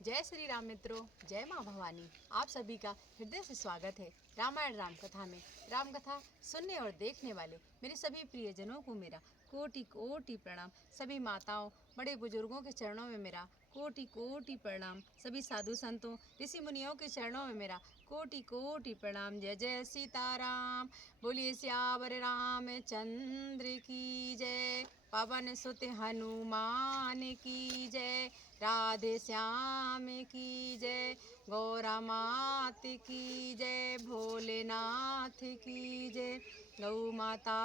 जय श्री राम मित्रों, जय माँ भवानी। आप सभी का हृदय से स्वागत है रामायण राम कथा में। राम कथा सुनने और देखने वाले मेरे सभी प्रियजनों को मेरा कोटि कोटि प्रणाम। सभी माताओं, बड़े बुजुर्गों के चरणों में मेरा कोटि कोटि प्रणाम। सभी साधु संतों, ऋषि मुनियों के चरणों में मेरा कोटि कोटि प्रणाम। जय जय सीताराम, बोलिए सियावर रामचंद्र की जय। पवन सुत हनुमान की जय, राधे श्याम की जय, गौरा मात की जय, भोलेनाथ की जय, गौ माता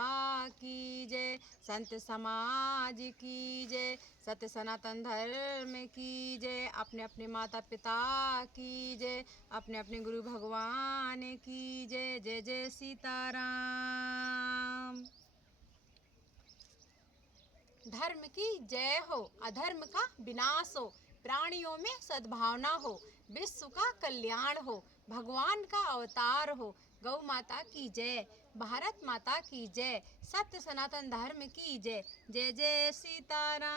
की जय, संत समाज की जय, सत्य सनातन धर्म की जय, अपने अपने माता पिता की जय, अपने अपने गुरु भगवान की जय। जय जय सीताराम। धर्म की जय हो, अधर्म का विनाश हो, प्राणियों में सद्भावना हो, विश्व का कल्याण हो, भगवान का अवतार हो। गौ माता की जय, भारत माता की जय, सत्य सनातन धर्म की जय। जय जय सीताराम।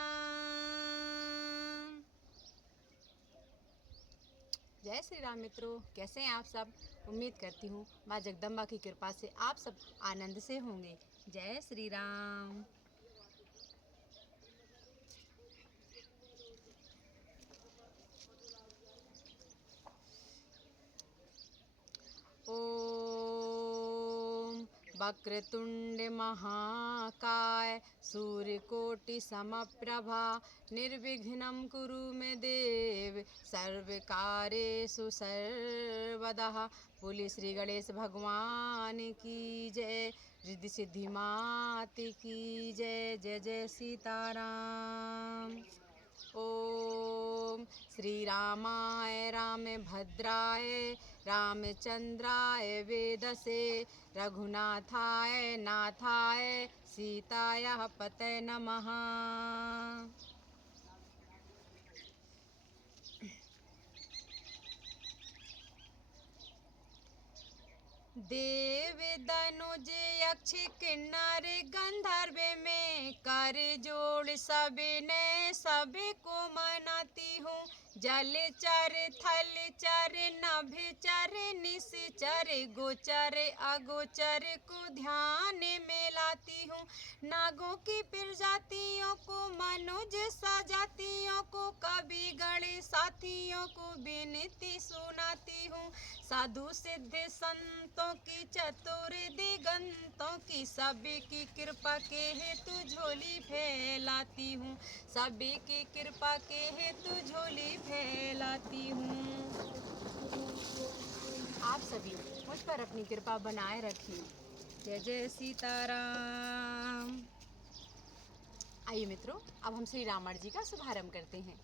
जय श्री राम मित्रों, कैसे हैं आप सब। उम्मीद करती हूँ माँ जगदम्बा की कृपा से आप सब आनंद से होंगे। जय श्री राम। ओम वक्रतुंड महाकाय, सूर्यकोटि समप्रभा, निर्विघ्नं कुरु मे देव, सर्वकार्येषु सर्वदा। बोले श्री गणेश भगवान की जय, रिद्धि सिद्धि मात की जय। जय जय सीताराम। ओम श्री रामाय रामभद्राय रामचंद्राय वेदसे, रघुनाथाय नाथाय सीतायाः पतये नमः। देव दनुज यक्ष किन्नर गंधर्व में, कर जोड़ सबने सबको मनाती हूँ। जल चर थल चर नभचर निश्चर, गोचर अगोचर को ध्यान में लाती हूँ। नागों की प्रजातियों को, मनुज सजातियों को, कवि गण साथियों को विनती सुनाती हूँ। साधु सिद्ध संतों की, चतुर दिगंतों की, सभी की कृपा के हेतु झोली फैलाती हूँ। सभी की कृपा के हेतु झोली फैलाती हूँ। आप सभी मुझ पर अपनी कृपा बनाए रखिए। जय जय सीताराम। आइए मित्रों, अब हम श्री रामायण जी का शुभारंभ करते हैं।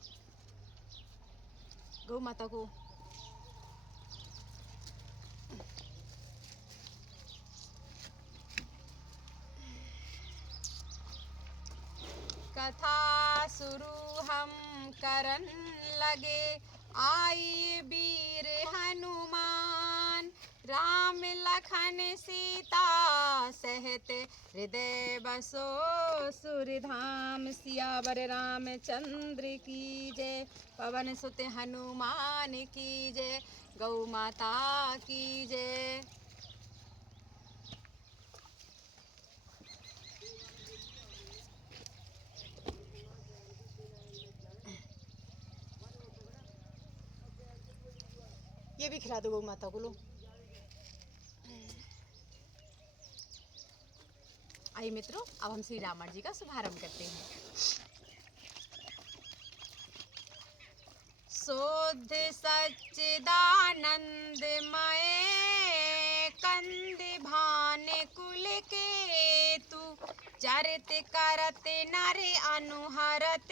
गौ माता को कथा शुरू हम करन लगे, आई वीर हनुमान, राम लखन सीता सहित हृदय बसो सुरधाम। सियावर रामचंद्र की जय, पवन सुत हनुमान की जय, गौ माता की जय। ये भी खिला दो गौ माता को, लो। आइए मित्रों, अब हम श्री रामायण जी का शुभारंभ करते हैं। शुद्ध सच्चिदानंदमय, कंद भान कुल के तू, चरित करत नर अनुहरत,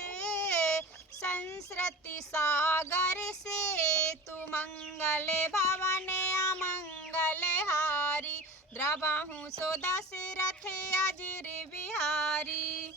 संस्कृति सागर से तू, मंगल भवन अमंगल हारी, द्रवहु सो दशरथ अजिर बिहारी।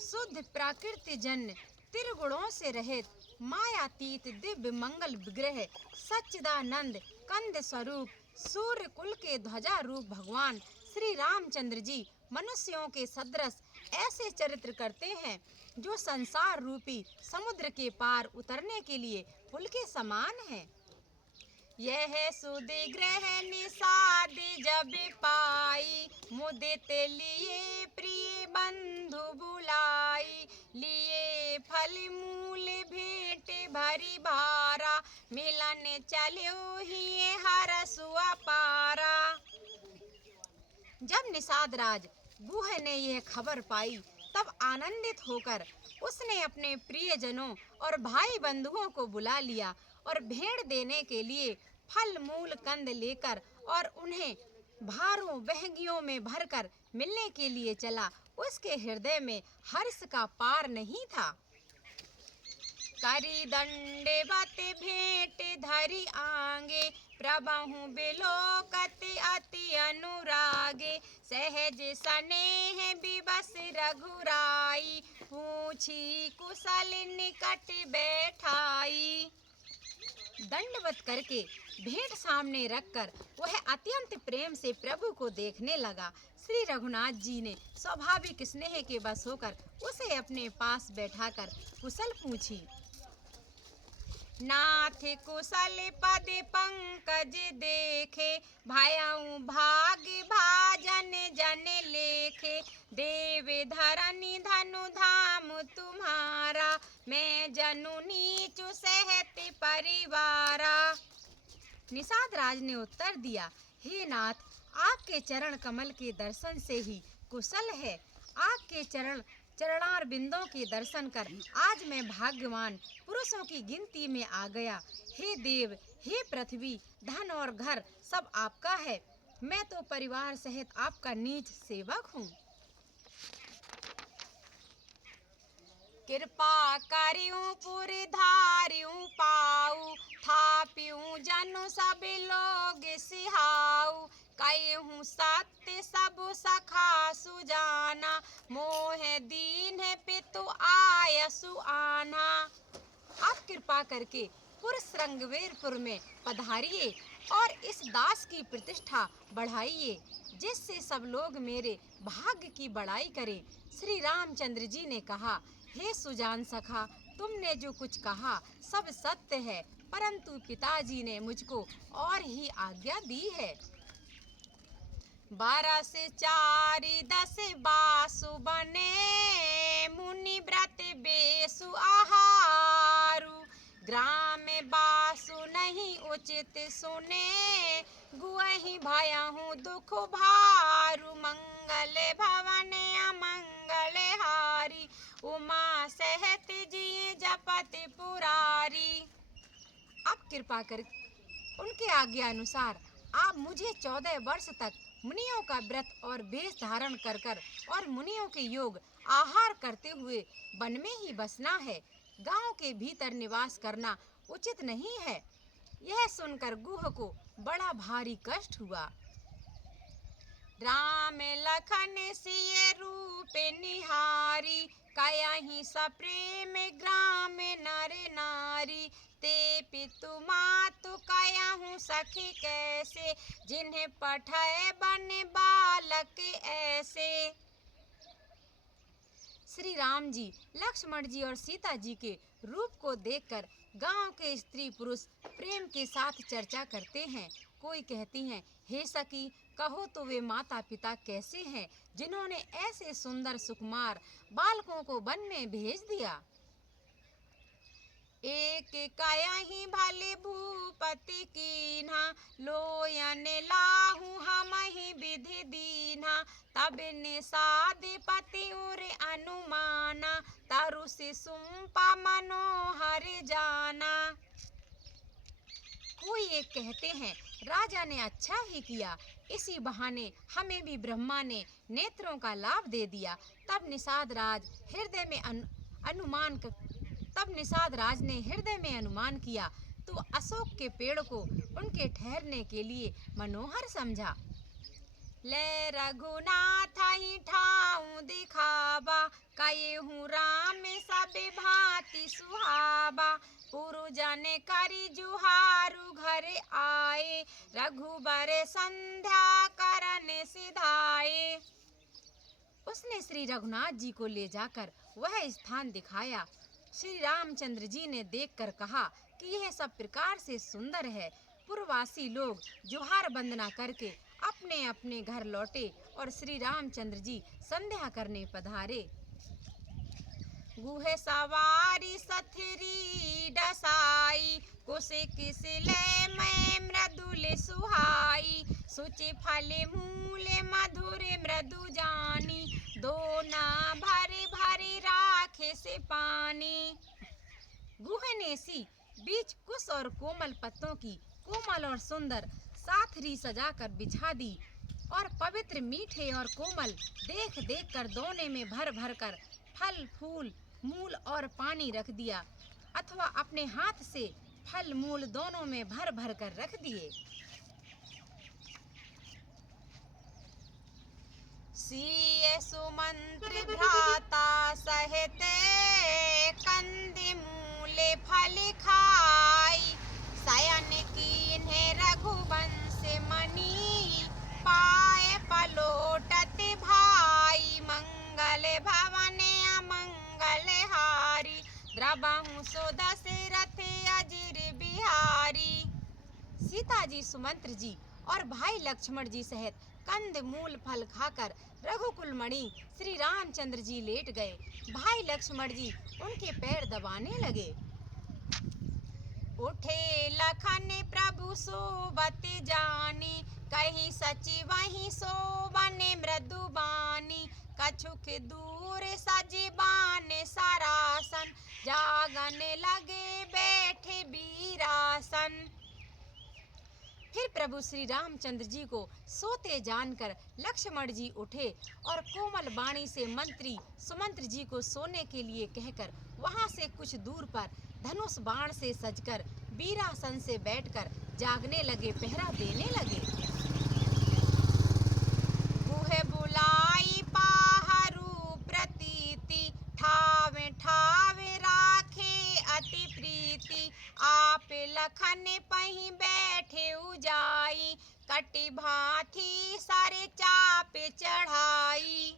शुद्ध प्राकृत जन्य, त्रिगुणों से रहित, मायातीत दिव्य मंगल विग्रह, सच्चिदानंद कंद स्वरूप, सूर्य कुल के ध्वजा रूप भगवान श्री रामचंद्र जी मनुष्यों के सदृश ऐसे चरित्र करते हैं जो संसार रूपी समुद्र के पार उतरने के लिए पुल के समान है। यह सुध ग्रह निषाद जब पाई, मुदित लिए प्रिय बंधु बुलाई। लिए फल मूल भेंट भरी भारा, मिलन चलो ही हरसु अपारा। जब निषाद राज गुह ने यह खबर पाई, तब आनंदित होकर उसने अपने प्रियजनों और भाई बंधुओं को बुला लिया और भेंट देने के लिए फल मूल कंद लेकर और उन्हें भारों बहंगियों में भरकर मिलने के लिए चला। उसके हृदय में हर्ष का पार नहीं था। करी दंडवत भेंट धरी आंगे, प्रभु बिलोकत अति अनुरागे। सहज स्नेह विवश रघुराई, पूछी कुशल निकट बैठाई। दंडवत करके भेंट सामने रखकर वह अत्यंत प्रेम से प्रभु को देखने लगा। श्री रघुनाथ जी ने स्वाभाविक स्नेह के बस होकर उसे अपने पास बैठाकर कुशल पूछी। नाथ कुशल पद पंकज देखे, भयउ भाग भाजन जन लेखे। देव धरनी धनु धाम तुम्हारा, मैं जनु नीचु सहत परिवारा। निषाद राज ने उत्तर दिया, हे नाथ, आपके चरण कमल के दर्शन से ही कुशल है। आपके चरणार बिंदों के दर्शन कर आज मैं भाग्यवान पुरुषों की गिनती में आ गया। हे देव, हे पृथ्वी, धन और घर सब आपका है। मैं तो परिवार सहित आपका नीच सेवक हूँ। कृपा करियूं पुर धारियूं पाऊ, थापियूं जनु सब लोग सिहाऊ। कहूँ सत्य सब सखा सुजाना, मोह दीन पितु आयसु आना। आप कृपा करके पुर श्रृंगवेरपुर में पधारिए और इस दास की प्रतिष्ठा बढ़ाइए, जिससे सब लोग मेरे भाग्य की बड़ाई करें। श्री रामचंद्र जी ने कहा, हे सुजान सखा, तुमने जो कुछ कहा सब सत्य है, परंतु पिताजी ने मुझको और ही आज्ञा दी है। 12 चारि 10 बासु बने, मुनि व्रत बेसु आहारु। ग्राम बासु नहीं उचित सुने, गुअहि भयहु दुख भारु। मंगल भवन अमंगल हारी, उमा सहत जी जपत पुरारी। आप कृपा कर उनके आज्ञा अनुसार आप मुझे 14 वर्ष तक मुनियों का व्रत और वेश धारण कर कर और मुनियों के योग आहार करते हुए वन में ही बसना है। गांव के भीतर निवास करना उचित नहीं है। यह सुनकर गुह को बड़ा भारी कष्ट हुआ। राम लखन सिय रूप निहारी, कयहि सप्रेम ग्राम नर नारी। ते पितु मातु कयहु सखी कैसे, जिन्हें पठय बन बालक ऐसे। श्री राम जी, लक्ष्मण जी और सीता जी के रूप को देखकर गांव के स्त्री पुरुष प्रेम के साथ चर्चा करते हैं। कोई कहती हैं, हे सखी, कहो तो वे माता पिता कैसे हैं, जिन्होंने ऐसे सुंदर सुकुमार बालकों को वन में भेज दिया। एक कयहि भले भूपति कीन्हा, लोयन लाहू हमहि विधि दीन्हा। तब निषाद पति उर अनुमाना, तरु सुम्पा मनोहर जाना। कोई एक कहते हैं, राजा ने अच्छा ही किया, इसी बहाने हमें भी ब्रह्मा ने नेत्रों का लाभ दे दिया। तब निषाद राज ने हृदय में अनुमान किया तो अशोक के पेड़ को उनके ठहरने के लिए मनोहर समझा। ले रघुनाथ ही ठाऊं दिखावा, कयहूँ राम सब भांति सुहावा। पुरुजन करि जुहारु घर आए, रघुबर संध्या करन सिधाए। उसने श्री रघुनाथ जी को ले जाकर वह स्थान दिखाया। श्री रामचंद्र जी ने देखकर कहा कि यह सब प्रकार से सुंदर है। पुरवासी लोग जोहार वंदना करके अपने अपने घर लौटे और श्री रामचंद्र जी संध्या करने पधारे। गुहे सवारी सथरी डसाई, कुसे किसले मैं मृदुल सुहाई, सुचि फले मूले मधुर मृदु जानी, दोना भरे भरे राखे से पानी। गुहे ने सी बीच कुश और कोमल पत्तों की कोमल और सुंदर साथरी सजाकर बिछा दी और पवित्र मीठे और कोमल देख देख कर दोने में भर भर कर फल फूल मूल और पानी रख दिया, अथवा अपने हाथ से फल मूल दोनों में भर भर कर रख दिए। सीय सुमंत्र भ्राता सहते, कंद मूले फल खाई, शयन कीन्हे रघुवंश मणि, पाए पलोटत भाई, मंगल भवन अमंगल हारी, द्रवहु सो दशरथ अजिर बिहारी। सीता जी सुमंत्र जी और भाई लक्ष्मण जी सहित कंद मूल फल खाकर रघुकुल मणि श्री रामचंद्र जी लेट गए। भाई लक्ष्मण जी उनके पैर दबाने लगे। उठे लखन प्रभु सोबत जानी, कही सचि वही सोबन मृदु बानी, कछुक दूर सजीबान सरासन, जागन लगे बैठे वीरासन। फिर प्रभु श्री रामचंद्र जी को सोते जानकर लक्ष्मण जी उठे और कोमल वाणी से मंत्री सुमंत्र जी को सोने के लिए कहकर वहां से कुछ दूर पर धनुष बाण से सजकर वीरासन से बैठकर जागने लगे, पहरा देने लगे। गुहे बुलाई पाहरू प्रतीति, ठावे ठावे राखे अति प्रीति, आप लखन पही बैठे उजाई, कटि भांति सारे चापे चढ़ाई।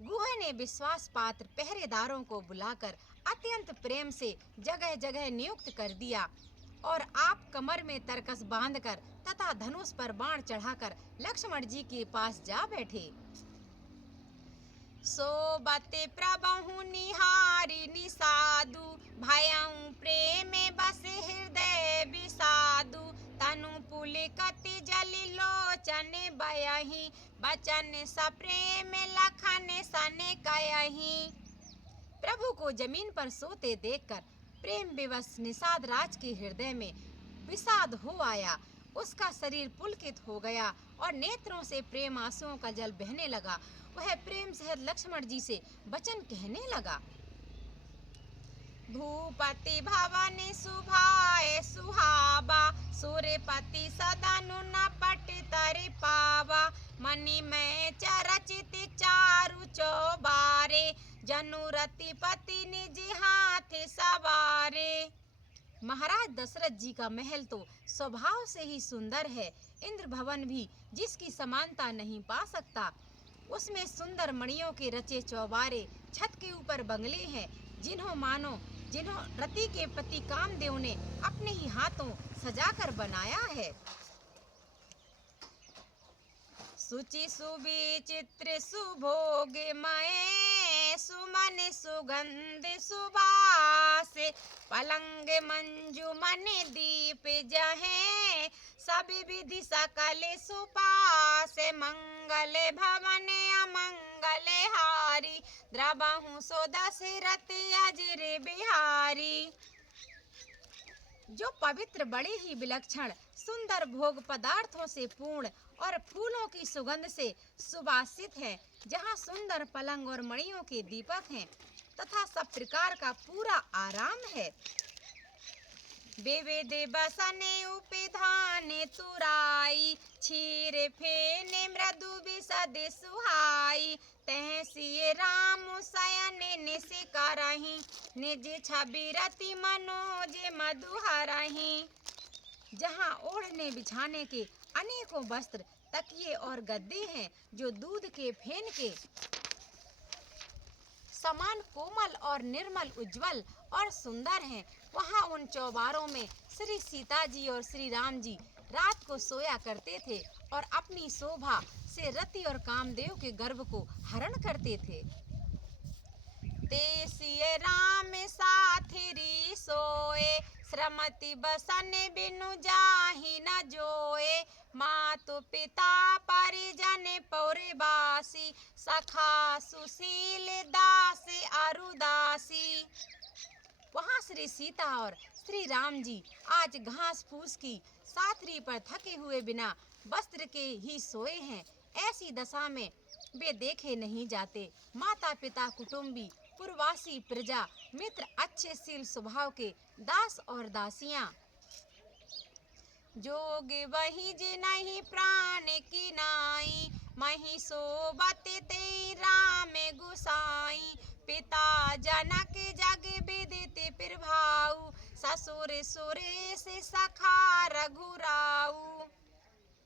गुहे ने विश्वास पात्र पहरेदारों को बुलाकर अत्यंत प्रेम से जगह जगह नियुक्त कर दिया और आप कमर में तरकस बांधकर तथा धनुष पर बाण चढ़ाकर लक्ष्मण जी के पास जा बैठे। सोबते प्रभु निहारी निसादु, भयउ प्रेम बस हृदय विषादु, तनु पुलकत जलि लोचन बयहि, बचन सप्रेम लखन सन कयहि। प्रभु को जमीन पर सोते देखकर प्रेम विवश निषाद राज के हृदय में विषाद हो आया। उसका शरीर पुलकित हो गया और नेत्रों से प्रेम आंसुओं का जल बहने लगा। वह प्रेम सहित लक्ष्मण जी से वचन कहने लगा। भूपति भवन सुभाए सुहावा, सूर्यपति सदन न पट तरि पावा, मणि में चरचित चारु चौबारे, जनु रति पति निज हाथ सवारे। महाराज दशरथ जी का महल तो स्वभाव से ही सुंदर है, इंद्र भवन भी जिसकी समानता नहीं पा सकता। उसमें सुंदर मणियों के रचे चौबारे, छत के ऊपर बंगले हैं, जिन्हों रति के पति कामदेव ने अपने ही हाथों सजाकर बनाया है। सुचि सुविचित्र सुभोगमय, सुमन सुगंध सुबास, पलंग मंजु मन दीप जहे, सब विधि सकल सुपास, मंगल भवन अमंगल हारी, द्रवहु सो दशरथ अजिर बिहारी। जो पवित्र बड़े ही विलक्षण सुंदर भोग पदार्थों से पूर्ण और फूलों की सुगंध से सुवासित है, जहाँ सुंदर पलंग और मणियों के दीपक हैं तथा सब प्रकार का पूरा आराम है। विविध बसने उपधान तुराई, क्षीर फेन मृदु विशद सुहाई, तह सिय राम शयन निस करहि, निज छवि रति मनोज मधु हरहि। जहाँ ओढ़ने बिछाने के अनेकों वस्त्र तकिए और गद्दे हैं जो दूध के फेन के समान कोमल और निर्मल, उज्जवल और सुंदर हैं। वहाँ उन चौबारों में श्री सीता जी और श्री राम जी रात को सोया करते थे और अपनी शोभा से रति और कामदेव के गर्भ को हरण करते थे। ते सिय राम साथिरी सोए, श्रमति बसन बिनु जाहि न जोए। मातु पिता परिजन पौरवासी, सखा सुशील दास अरुदासी। वहाँ श्री सीता और श्री राम जी आज घास फूस की साथरी पर थके हुए बिना वस्त्र के ही सोए हैं। ऐसी दशा में वे देखे नहीं जाते। माता पिता, कुटुंबी, पुरवासी, प्रजा, मित्र, अच्छे शील स्वभाव के दास और दासियां, जोग वही जे नहीं प्राण की नाई। मही सोबत ते राम गुसाई, पिता जनक जग विदित प्रभाऊ। ससुर सुरेश सखा रघुराऊ।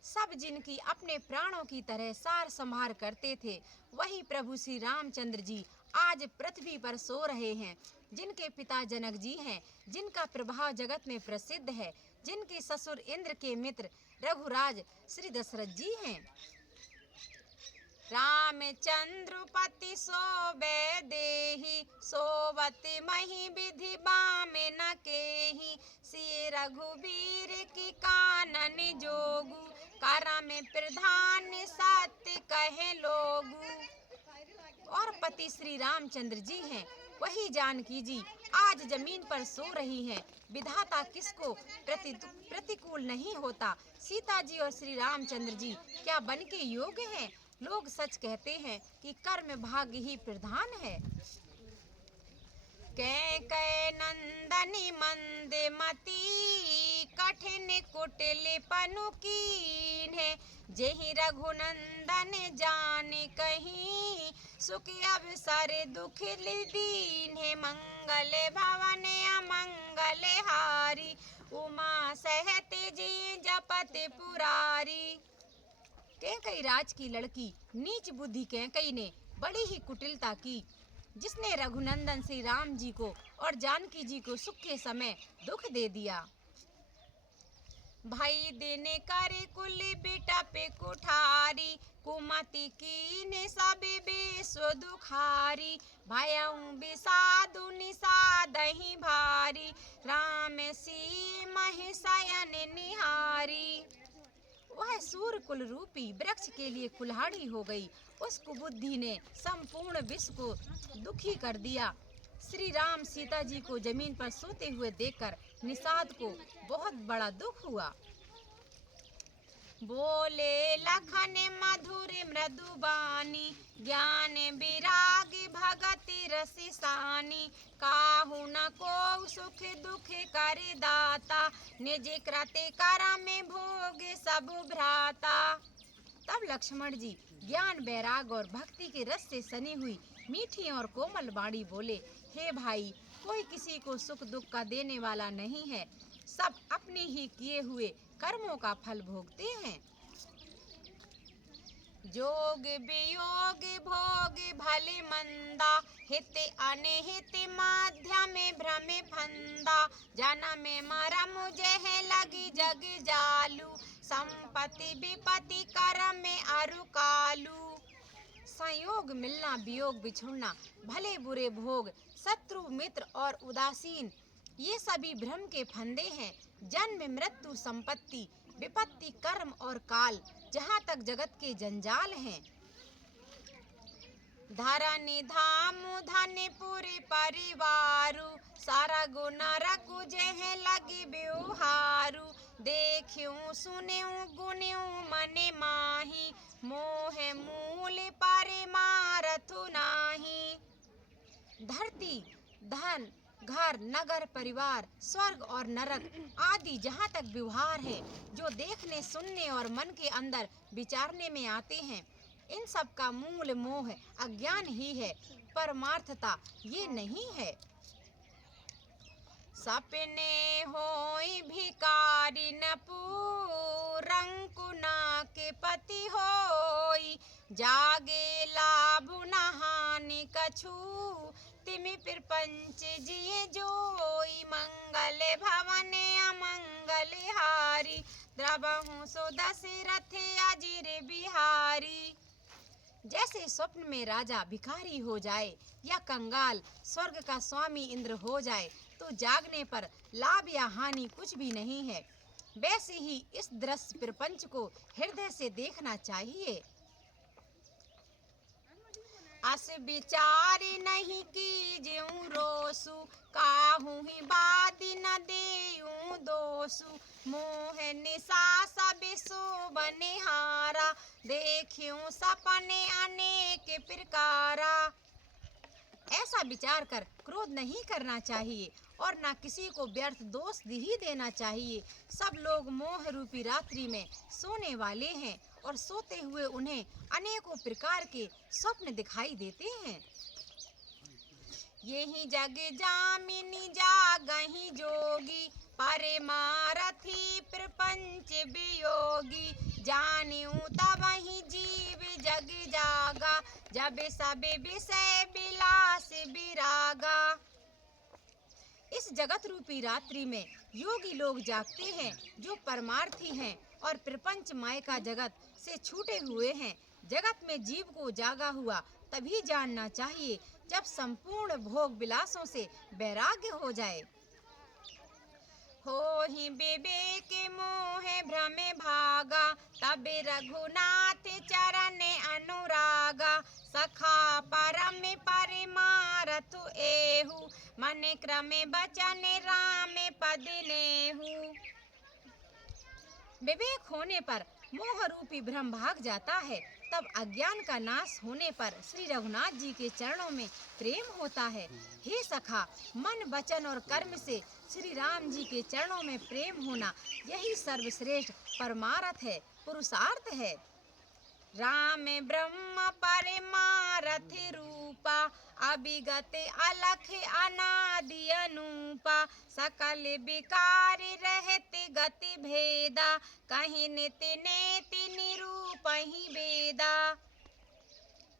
सब जिनकी अपने प्राणों की तरह सार संभार करते थे, वही प्रभु श्री रामचंद्र जी आज पृथ्वी पर सो रहे हैं। जिनके पिता जनक जी हैं, जिनका प्रभाव जगत में प्रसिद्ध है, जिनके ससुर इंद्र के मित्र रघुराज श्री दशरथ जी हैं। रामचंद्रपति सोबे देहि, सोवत मही विधि बाम न केहि। श्री रघुवीर की कानन जोगु, करम प्रधान सत्य कहे लोगु। और पति श्री रामचंद्र जी हैं, वही जानकी जी आज जमीन पर सो रही हैं। विधाता किसको प्रतिकूल नहीं होता। सीता जी और श्री रामचंद्र जी क्या बन के योग्य हैं? लोग सच कहते हैं कि कर्म भाग्य ही प्रधान है। कै नंदनी मंदमती, कठिन कुटिल पनु कीन्हे। जेहि रघुनंदन जान कहीं, सुख अवसर दुख दीन्हे। मंगल भवन अमंगल हारी, उमा सहत जी जपत पुरारी। कैकई राज की लड़की नीच बुद्धि कैकई ने बड़ी ही कुटिलता की, जिसने रघुनंदन श्री राम जी को और जानकी जी को सुख के समय दुख दे दिया। भाई देने करे कुल बेटा पे कुठारी, कुमति कीने सब बेसो दुखारी। भयउ विषादु निषादहि भारी, राम सी महि शयन निहारी। वह सूर्य कुल रूपी वृक्ष के लिए कुल्हाड़ी हो गई। उस कुबुद्धि ने संपूर्ण विश्व को दुखी कर दिया। श्री राम सीता जी को जमीन पर सोते हुए देखकर निषाद को बहुत बड़ा दुख हुआ। बोले लखन मधुर मृदुबानी, ज्ञान विराग भगति रसिसानी। काहू न को सुख दुख कर दाता, निज कृत करम भोग सब भ्राता। तब लक्ष्मण जी ज्ञान, वैराग और भक्ति के रस से सनी हुई मीठी और कोमल वाणी बोले, हे भाई, कोई किसी को सुख दुख का देने वाला नहीं है। सब अपने ही किए हुए कर्मों का फल भोगते हैं। जोग वियोग भोग भले मंदा, हित अनहित माध्यम भ्रम फंदा। जन्म मरम जह लगी जग जालू, संपत्ति विपत्ति करम अरु कालू। संयोग मिलना, वियोग बिछुड़ना, भले बुरे भोग, शत्रु मित्र और उदासीन, ये सभी भ्रम के फंदे हैं। जन्म मृत्यु, संपत्ति, विपत्ति, कर्म और काल, जहाँ तक जगत के जंजाल हैं। धरनी धाम धनपुर परिवारु, सारा गुना रकु जह लगी व्यवहारु। देखियो सुनियो गुनियो मने माही, मोह मूल पर मारथु नाही। धरती, धन, घर, नगर, परिवार, स्वर्ग और नरक आदि जहाँ तक व्यवहार है, जो देखने, सुनने और मन के अंदर विचारने में आते हैं, इन सब का मूल मोह अज्ञान ही है। परमार्थता ये नहीं है। सपने होई भिकारी न पूरंकुना के पति गति होई, जागे लाभ न हानि कछु, तिमि प्रपंच जिय जोई। मंगल भवन अमंगल हारी, द्रवहु सो दशरथ अजिर बिहारी। जैसे स्वप्न में राजा भिखारी हो जाए या कंगाल स्वर्ग का स्वामी इंद्र हो जाए तो जागने पर लाभ या हानि कुछ भी नहीं है, वैसे ही इस दृश्य प्रपंच को हृदय से देखना चाहिए। अस विचार नहीं कीजूं रोसु, काहू ही बात न देऊं दोसु। मोह निशा सब सो बनिहारा, देखूं सपने अनेक प्रकारा। ऐसा विचार कर क्रोध नहीं करना चाहिए और न किसी को व्यर्थ दोष ही देना चाहिए। सब लोग मोह रूपी रात्रि में सोने वाले हैं और सोते हुए उन्हें अनेकों प्रकार के स्वप्न दिखाई देते हैं। यही जग जामिनी जागहि जोगी, परमारथी प्रपंच वियोगी। जानियो तबहि जीव जग जागा, जब सब विषय विलास विरागा। इस जगत रूपी रात्रि में योगी लोग जागते हैं जो परमार्थी हैं और प्रपंच माया का जगत से छूटे हुए हैं। जगत में जीव को जागा हुआ तभी जानना चाहिए जब संपूर्ण भोग विलासों से वैराग्य हो जाए। हो ही विवेक मोह भ्रम भागा, तब रघुनाथ चरण अनुरागा। सखा परम परमारथ एहु, मन क्रम बचन राम पद नेहु। विवेक होने पर मोह रूपी भ्रम भाग जाता है, तब अज्ञान का नाश होने पर श्री रघुनाथ जी के चरणों में प्रेम होता है। हे सखा, मन वचन और कर्म से श्री राम जी के चरणों में प्रेम होना यही सर्वश्रेष्ठ परमार्थ है, पुरुषार्थ है। राम ब्रह्म परमारथ रूपा, अभिगत अलख अनादि अनूपा। सकल विकार रहत गति भेदा, कहीं नित नेति निरूपहि वेदा।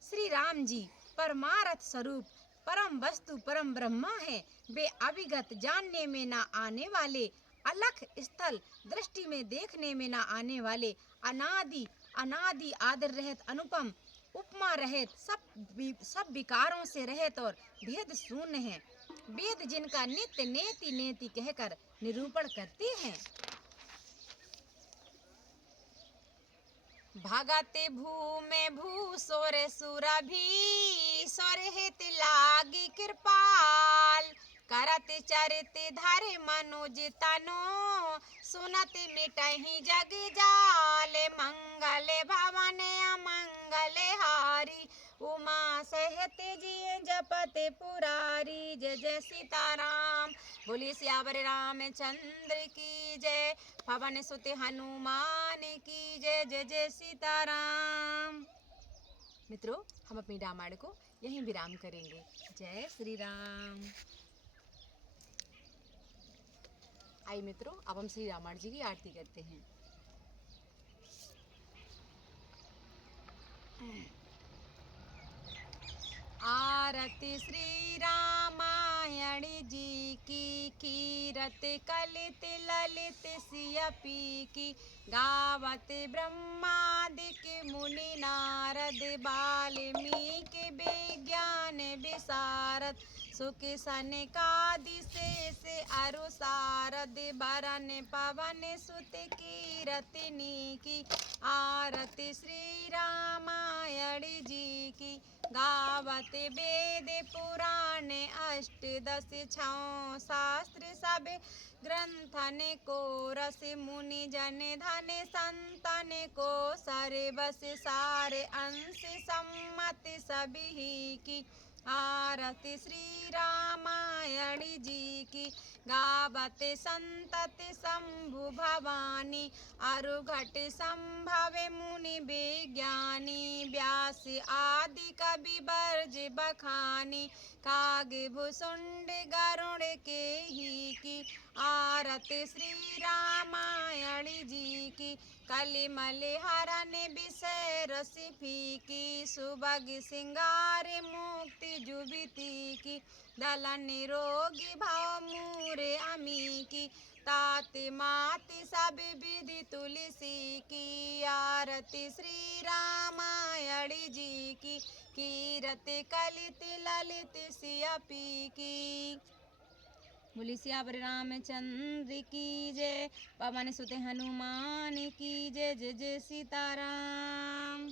श्री राम जी परमार्थ स्वरूप परम वस्तु परम ब्रह्मा है। वे अभिगत जानने में न आने वाले, अलख स्थल दृष्टि में देखने में न आने वाले, अनादि अनादि आदर रहित अनुपम उपमा रहित, सब विकारों से रहित और भेद शून्य है। वेद जिनका नित्य नेति नेति कहकर निरूपण करते हैं। भगत भूमे भूसुर सुरभि, सुरहित लागी कृपाल। करत चरित धर मनुज तनु, सुनत मिटहि जग जाल। मंगल भवन अमंगल हारी, उमा सहित जिय जपत पुरारी। जय जय सीताराम। बोलिए सियावर रामचंद्र की जय, पवन सुत हनुमान की जय। जय जय सीताराम। मित्रों, हम अपनी रामायण को यहीं विराम करेंगे। जय श्री राम। आइए मित्रों, अब हम श्री रामायण जी की आरती करते हैं। आरती श्री रामायण जी की, कीरत कलित ललित सियपी की। गावत ब्रह्मादिक मुनि नारद, वाल्मीकि विज्ञान विशारद। सुख सनकादि शेष अरु सारद, बरन पवन सुत कीरतनी की। आरती श्री रामायण जी की, गावत वेद पुराण अष्टदश छौ। शास्त्र सब ग्रंथन को रस, मुनि जन धन संतन को सर्वस। सार अंश सम्मत सभी की। आरती श्री रामायण जी की, गावत संतत शंभु भवानी। अरु घट संभव मुनि विज्ञानी, व्यास आदि कवि बर्ज बखानी। काग भुसुंड गरुड़ के ही की। आरती श्री रामायण जी की, कली मलिहारा ने विषय रसी फीकी सुबग सिंगार मुक्ति जुबिती की दलन निरोगी भाव मूरे अमी की ताति माति सब विधि तुलसी की आरती श्री रामायणी जी की कीरति कलित ललित सियापी की। बोली सियावर रामचंद्र की जय, पवन सुत हनुमान की जय, जय जय सीताराम।